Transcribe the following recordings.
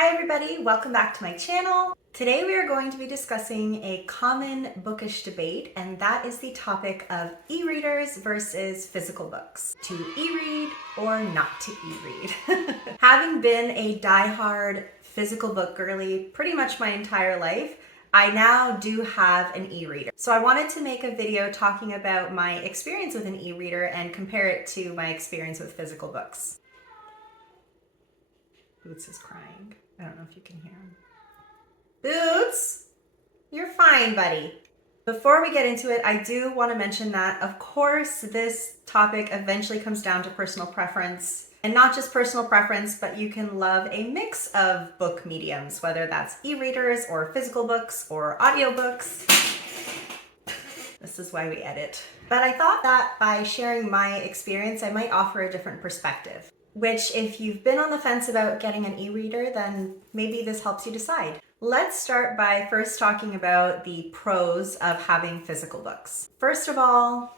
Hi everybody, welcome back to my channel. Today we are going to be discussing a common bookish debate, and that is the topic of e-readers versus physical books. To e-read or not to e-read. Having been a diehard physical book girly pretty much my entire life, I now do have an e-reader. So I wanted to make a video talking about my experience with an e-reader and compare it to my experience with physical books. Boots is crying. I don't know if you can hear him. Boots, you're fine, buddy. Before we get into it, I do want to mention that, of course, this topic eventually comes down to personal preference. And not just personal preference, but you can love a mix of book mediums, whether that's e-readers or physical books or audiobooks. This is why we edit. But I thought that by sharing my experience, I might offer a different perspective. Which, if you've been on the fence about getting an e-reader, then maybe this helps you decide. Let's start by first talking about the pros of having physical books. First of all,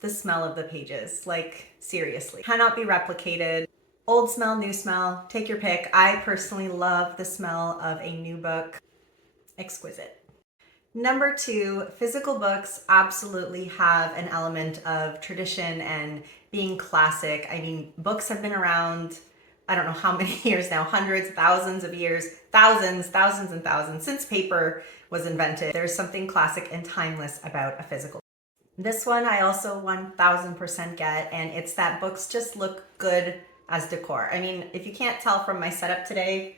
the smell of the pages, like seriously, cannot be replicated. Old smell, new smell, take your pick. I personally love the smell of a new book. Exquisite. Number two, physical books absolutely have an element of tradition and being classic. I mean, books have been around, I don't know how many years now, hundreds, thousands of years, thousands and thousands since paper was invented. There's something classic and timeless about a physical book. This one I also 1000% get, and it's that books just look good as decor. I mean, if you can't tell from my setup today,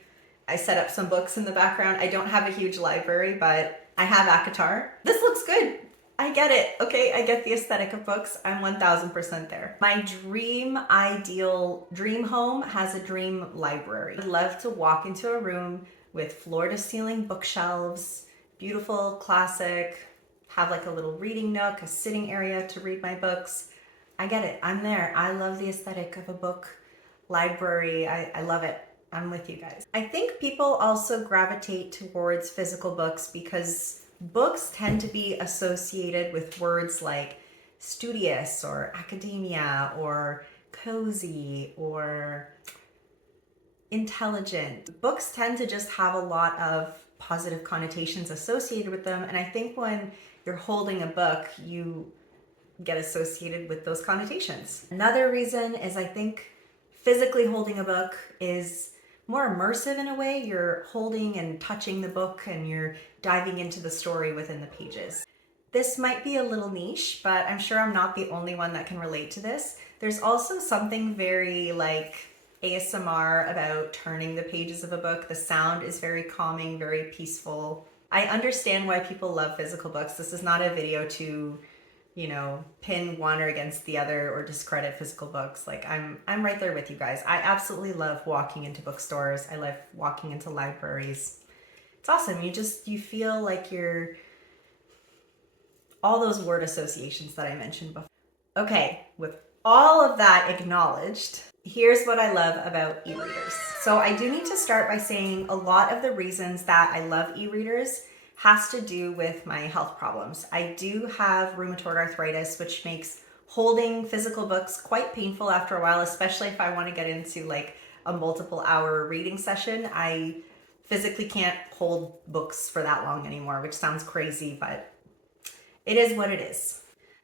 I set up some books in the background. I don't have a huge library, but I have ACOTAR. This looks good. I get it. Okay, I get the aesthetic of books. I'm 1000% there. My ideal dream home has a dream library. I'd love to walk into a room with floor to ceiling bookshelves, beautiful, classic, have like a little reading nook, a sitting area to read my books. I get it. I'm there. I love the aesthetic of a book library. I love it. I'm with you guys. I think people also gravitate towards physical books because books tend to be associated with words like studious or academia or cozy or intelligent. Books tend to just have a lot of positive connotations associated with them, and I think when you're holding a book, you get associated with those connotations. Another reason is I think physically holding a book is more immersive in a way. You're holding and touching the book and you're diving into the story within the pages. This might be a little niche, but I'm sure I'm not the only one that can relate to this. There's also something very like ASMR about turning the pages of a book. The sound is very calming, very peaceful. I understand why people love physical books. This is not a video to, you know, pin one or against the other or discredit physical books. Like I'm right there with you guys. I absolutely love walking into bookstores. I love walking into libraries. It's awesome. You feel like you're all those word associations that I mentioned before. Okay, with all of that acknowledged, here's what I love about e-readers. So I do need to start by saying a lot of the reasons that I love e-readers has to do with my health problems. I do have rheumatoid arthritis, which makes holding physical books quite painful after a while, especially if I want to get into like a multiple hour reading session. I physically can't hold books for that long anymore, which sounds crazy, but it is what it is.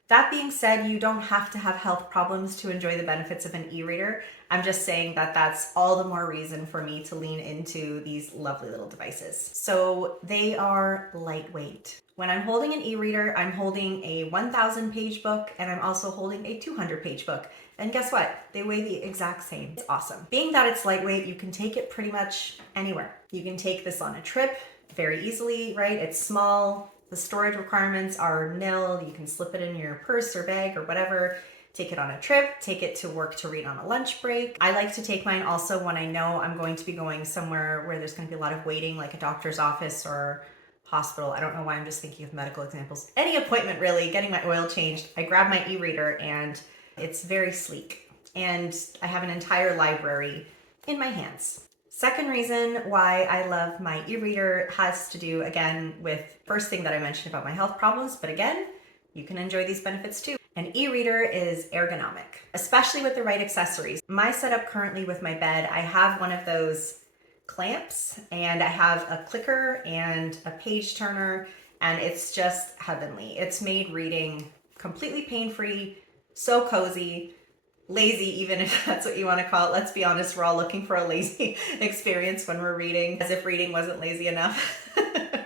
That being said, you don't have to have health problems to enjoy the benefits of an e-reader. I'm just saying that that's all the more reason for me to lean into these lovely little devices. So they are lightweight. When I'm holding an e-reader, I'm holding a 1,000 page book and I'm also holding a 200 page book. And guess what? They weigh the exact same. It's awesome. Being that it's lightweight, you can take it pretty much anywhere. You can take this on a trip very easily, right? It's small. The storage requirements are nil. You can slip it in your purse or bag or whatever. Take it on a trip, take it to work to read on a lunch break. I like to take mine also when I know I'm going to be going somewhere where there's going to be a lot of waiting, like a doctor's office or hospital. I don't know why I'm just thinking of medical examples. Any appointment really, getting my oil changed. I grab my e-reader and it's very sleek. And I have an entire library in my hands. Second reason why I love my e-reader has to do, again, with first thing that I mentioned about my health problems, but again, you can enjoy these benefits too. An e-reader is ergonomic, especially with the right accessories. My setup currently with my bed, I have one of those clamps, and I have a clicker and a page turner, and it's just heavenly. It's made reading completely pain-free, so cozy, lazy, even if that's what you want to call it. Let's be honest, we're all looking for a lazy experience when we're reading, as if reading wasn't lazy enough.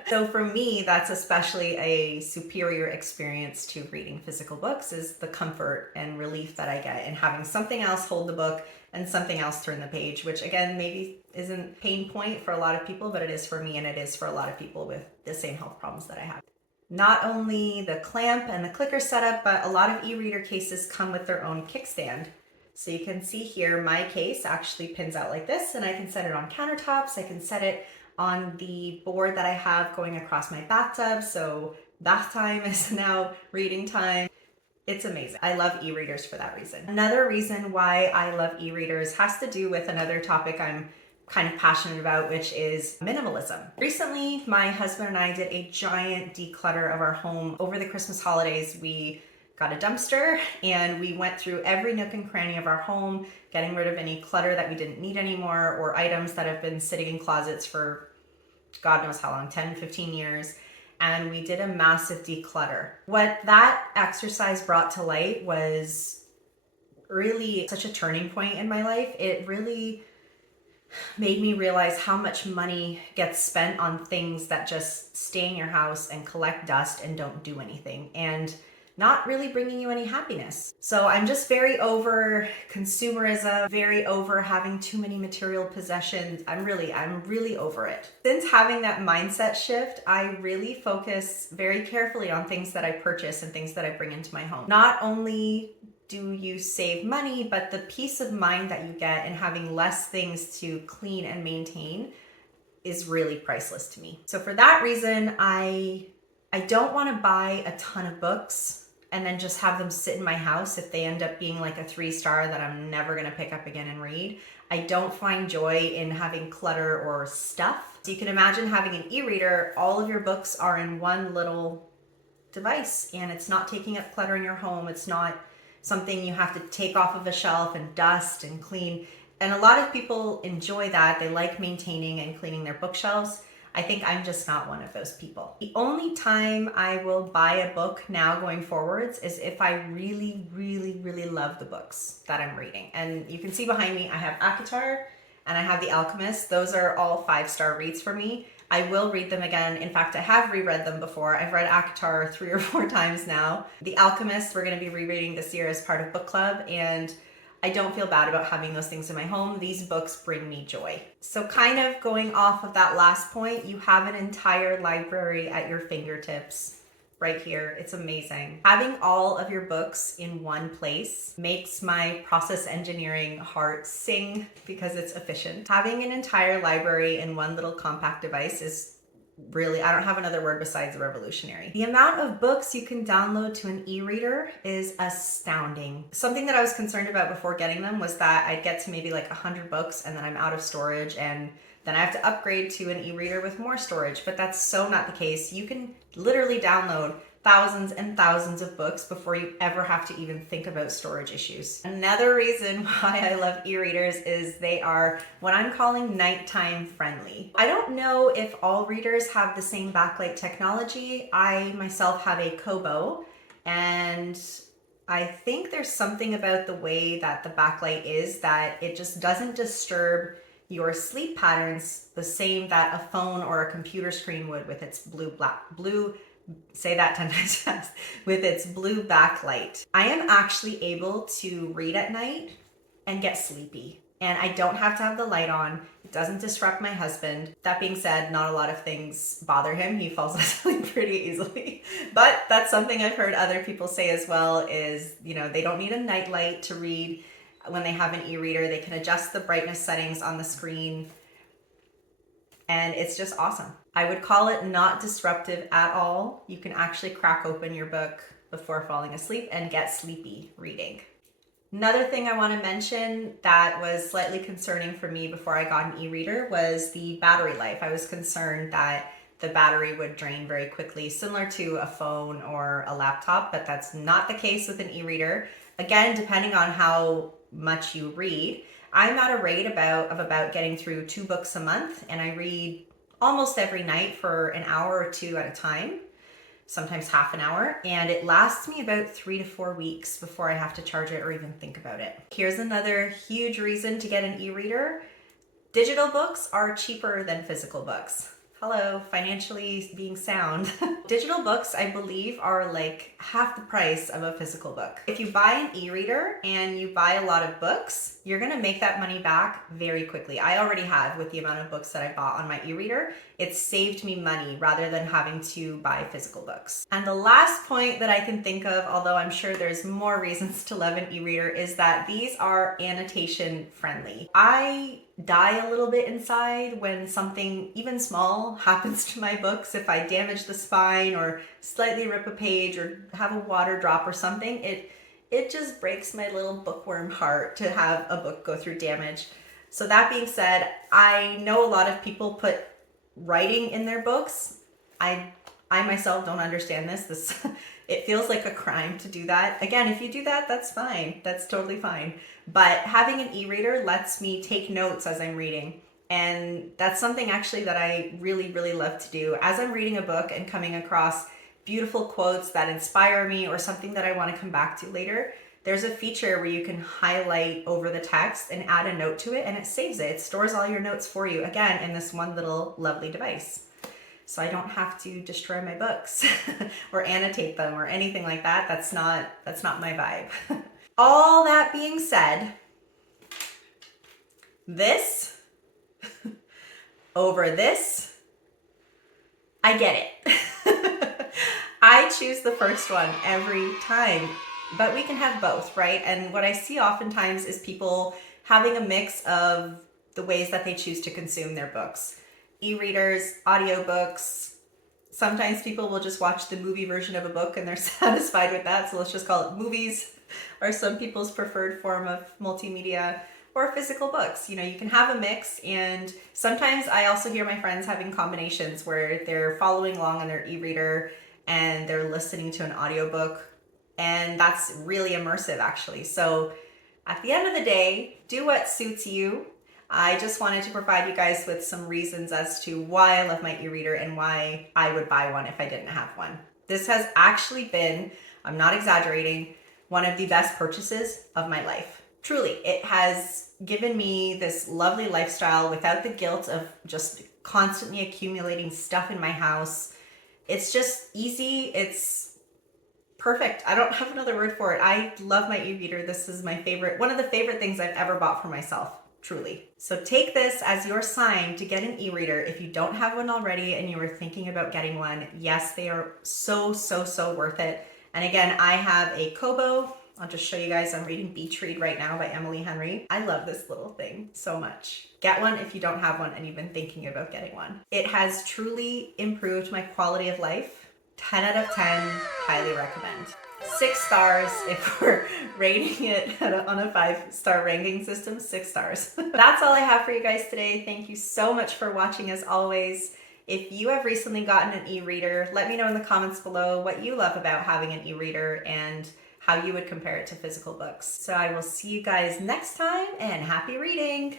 So for me, that's especially a superior experience to reading physical books, is the comfort and relief that I get in having something else hold the book and something else turn the page, which again, maybe isn't pain point for a lot of people, but it is for me, and it is for a lot of people with the same health problems that I have. Not only the clamp and the clicker setup, but a lot of e-reader cases come with their own kickstand. So you can see here, my case actually pins out like this, and I can set it on countertops. I can set it on the board that I have going across my bathtub. So bath time is now reading time. It's amazing. I love e-readers for that reason. Another reason why I love e-readers has to do with another topic I'm kind of passionate about, which is minimalism. Recently, my husband and I did a giant declutter of our home. Over the Christmas holidays, we got a dumpster and we went through every nook and cranny of our home, getting rid of any clutter that we didn't need anymore, or items that have been sitting in closets for God knows how long, 10, 15 years. And we did a massive declutter. What that exercise brought to light was really such a turning point in my life. It really made me realize how much money gets spent on things that just stay in your house and collect dust and don't do anything, and not really bringing you any happiness. So I'm just very over consumerism, very over having too many material possessions. I'm really over it. Since having that mindset shift, I really focus very carefully on things that I purchase and things that I bring into my home. Not only do you save money, but the peace of mind that you get in having less things to clean and maintain is really priceless to me. So for that reason, I don't want to buy a ton of books and then just have them sit in my house if they end up being like a 3-star that I'm never going to pick up again and read. I don't find joy in having clutter or stuff. So you can imagine having an e-reader, all of your books are in one little device and it's not taking up clutter in your home. It's not something you have to take off of a shelf and dust and clean. And a lot of people enjoy that. They like maintaining and cleaning their bookshelves. I think I'm just not one of those people. The only time I will buy a book now going forwards is if I really love the books that I'm reading. And you can see behind me, I have ACOTAR and I have The Alchemist. Those are all 5-star reads for me. I will read them again. In fact, I have reread them before. I've read ACOTAR 3 or 4 times now. The Alchemist, we're gonna be rereading this year as part of book club, and I don't feel bad about having those things in my home. These books bring me joy. So kind of going off of that last point, you have an entire library at your fingertips right here. It's amazing. Having all of your books in one place makes my process engineering heart sing because it's efficient. Having an entire library in one little compact device is really, I don't have another word besides revolutionary. The amount of books you can download to an e-reader is astounding. Something that I was concerned about before getting them was that I'd get to maybe like 100 books and then I'm out of storage, and then I have to upgrade to an e-reader with more storage, but that's so not the case. You can literally download thousands and thousands of books before you ever have to even think about storage issues. Another reason why I love e-readers is they are what I'm calling nighttime friendly. I don't know if all readers have the same backlight technology. I myself have a Kobo, and I think there's something about the way that the backlight is that it just doesn't disturb your sleep patterns the same that a phone or a computer screen would with its say that 10 times fast, with its blue backlight. I am actually able to read at night and get sleepy, and I don't have to have the light on. It doesn't disrupt my husband. That being said, not a lot of things bother him. He falls asleep pretty easily, but that's something I've heard other people say as well is, you know, they don't need a night light to read when they have an e-reader. They can adjust the brightness settings on the screen, and it's just awesome. I would call it not disruptive at all. You can actually crack open your book before falling asleep and get sleepy reading. Another thing I want to mention that was slightly concerning for me before I got an e-reader was the battery life. I was concerned that the battery would drain very quickly, similar to a phone or a laptop, but that's not the case with an e-reader. Again, depending on how much you read. I'm at a rate of about getting through 2 books a month, and I read almost every night for an hour or 2 at a time, sometimes half an hour, and it lasts me about 3 to 4 weeks before I have to charge it or even think about it. Here's another huge reason to get an e-reader. Digital books are cheaper than physical books. Hello, financially being sound. Digital books, I believe, are like half the price of a physical book. If you buy an e-reader and you buy a lot of books, you're gonna make that money back very quickly. I already have with the amount of books that I bought on my e-reader. It's saved me money rather than having to buy physical books. And the last point that I can think of, although I'm sure there's more reasons to love an e-reader, is that these are annotation friendly. I die a little bit inside when something even small happens to my books. If I damage the spine or slightly rip a page or have a water drop or something, it just breaks my little bookworm heart to have a book go through damage. So that being said, I know a lot of people put writing in their books. I myself don't understand this. It feels like a crime to do that. Again, if you do that, that's fine. That's totally fine. But having an e-reader lets me take notes as I'm reading. And that's something actually that I really, really love to do. As I'm reading a book and coming across beautiful quotes that inspire me or something that I want to come back to later, there's a feature where you can highlight over the text and add a note to it, and it saves it. It stores all your notes for you, again, in this one little lovely device. So I don't have to destroy my books or annotate them or anything like that. That's not my vibe. All that being said, this over this, I get it. I choose the first one every time, but we can have both, right? And what I see oftentimes is people having a mix of the ways that they choose to consume their books. E-readers, audiobooks. Sometimes people will just watch the movie version of a book and they're satisfied with that, so let's just call it movies, or some people's preferred form of multimedia, or physical books. You know, you can have a mix, and sometimes I also hear my friends having combinations where they're following along on their e-reader and they're listening to an audiobook, and that's really immersive actually. So at the end of the day, do what suits you. I just wanted to provide you guys with some reasons as to why I love my e-reader and why I would buy one if I didn't have one. This has actually been, I'm not exaggerating, one of the best purchases of my life. Truly, it has given me this lovely lifestyle without the guilt of just constantly accumulating stuff in my house. It's just easy. It's perfect. I don't have another word for it. I love my e-reader. This is my favorite, one of the favorite things I've ever bought for myself. Truly. So take this as your sign to get an e-reader if you don't have one already and you were thinking about getting one. Yes, they are so worth it. And again, I have a Kobo. I'll just show you guys. I'm reading Beach Read right now by Emily Henry. I love this little thing so much. Get one if you don't have one and you've been thinking about getting one. It has truly improved my quality of life. 10 out of 10, highly recommend. 6 stars if we're rating it on a 5-star ranking system, 6 stars. That's all I have for you guys today. Thank you so much for watching as always. If you have recently gotten an e-reader, let me know in the comments below what you love about having an e-reader and how you would compare it to physical books. So I will see you guys next time, and happy reading!